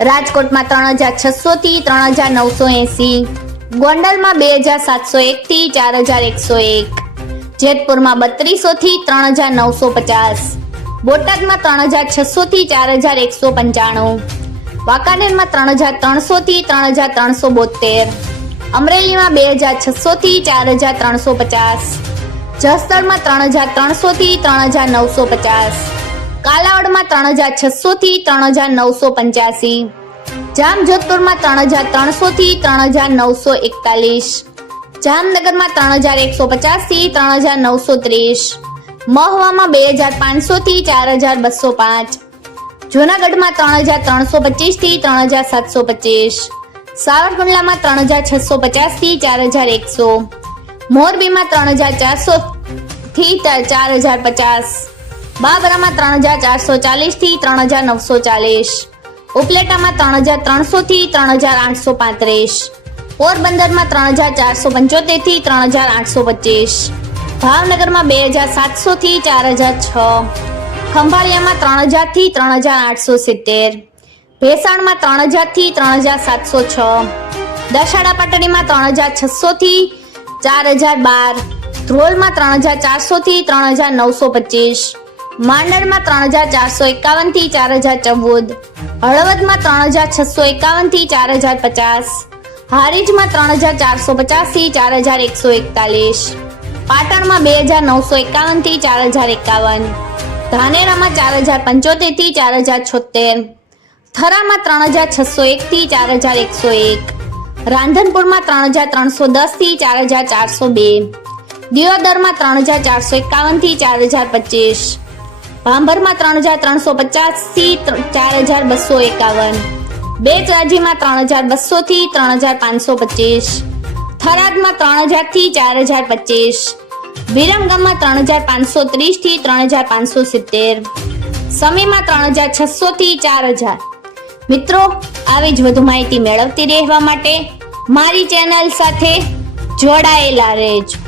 રાજકોટમાં ત્રણ હજાર છસો થી ત્રણ હજાર નવસો એસી. ગોંડલમાં બે હજાર સાતસો એક થી ચાર હજાર એકસો એક. જેતપુરમાં બત્રીસો થી ત્રણ હજાર નવસો પચાસ. બોટાદમાં ત્રણ હજાર છસો થી ચાર હજાર એકસો પંચાણું. વાંકાનેરમાં ત્રણ હજાર ત્રણસો થી ત્રણ હજાર ત્રણસો બોતેર. અમરેલીમાં બે હજાર છસો થી ચાર હજાર ત્રણસો પચાસ. જસદણમાં ત્રણ હજાર ત્રણસો થી ત્રણ હજાર નવસો પચાસ. કાલાવડમાં ત્રણ હજાર છસો થી ત્રણ હજાર નવસો પંચ્યાસી. જામજોધપુરમાં ત્રણ હજાર ત્રણસો થી ત્રણ હજાર નવસો એકતાલીસ. જામનગરમાં ત્રણ હજાર એકસો પચાસથી ત્રણ હજાર નવસો ત્રીસ. મહવામાં બે હજાર પાંચસો થી ચાર હજાર બસો પાંચ. જૂનાગઢમાં ત્રણ હજાર ત્રણસો પચીસથી ત્રણ હજાર સાતસો પચીસ. સાવરકુંડલામાં ત્રણ હજાર છસો પચાસથી ચાર હજાર એકસો. મોરબીમાં ત્રણ હજાર ચારસો થી ચાર હજાર પચાસ. બાબરામાં ત્રણ હજાર ચારસો ચાલીસથી ત્રણ હજાર નવસો ચાલીસ ઉપલેટામાં ત્રણ હજાર ત્રણસો થી ત્રણ હજાર આઠસો પાંત્રીસ પોરબંદરમાં ત્રણ હજાર ચારસો પંચોતેરથી ત્રણ હજાર આઠસો પચીસ ભાવનગરમાં બે હજાર સાતસો થી ચાર હજાર છ ખંભાળિયામાં ત્રણ હજારથી ત્રણ હજાર આઠસો સિત્તેર ભેસાણમાં ત્રણ હજારથી ત્રણ હજાર સાતસો છ દશાડા પાટડીમાં ત્રણ હજાર છસો થી ચાર હજાર બાર ધ્રોલમાં ત્રણ હજાર ચારસો થી ત્રણ હજાર નવસો પચીસ માંડળમાં ત્રણ હજાર ચારસો એકાવનથી ચાર હજાર ચૌદ, હળવદમાં ત્રણ હજાર છસો એકાવનથી ચાર હજાર પચાસ, હારીજમાં ત્રણ હજાર ચારસો પચાસથી ચાર હજાર એકસો એકતાલીસ, પાટણમાં બે હજાર નવસો એકાવનથી ચાર હજાર એકાવન, ધાનેરામાં ચાર હજાર પંચોતેરથી ચાર હજાર છોતેર, થરામાં ત્રણ હજાર છસો એક થી ચાર હજાર એકસો એક, રાંધનપુરમાં ત્રણ હજાર ત્રણસો દસથી ચાર હજાર ચારસો બે, દિયોદરમાં ત્રણ હજાર ચારસો એકાવનથી ચાર હજાર પચીસ ભાંભરમાં ત્રણ હજાર ત્રણસો પચાસથી ચાર હજાર બસો એકાવન. બેચરાજીમાં ત્રણ હજાર બસો થી ત્રણ હજાર પાંચસો પચીસ. થરાદમાં ત્રણ હજારથી ચાર હજાર પચીસ. વિરમગામમાં ત્રણ હજાર પાંચસો ત્રીસથી ત્રણ હજાર પાંચસો સિત્તેર. સમયમાં ત્રણ હજાર છસો થી ચાર હજાર. મિત્રો, આવી જ વધુ માહિતી મેળવતી રહેવા માટે મારી ચેનલ સાથે જોડાયેલા રહેજો.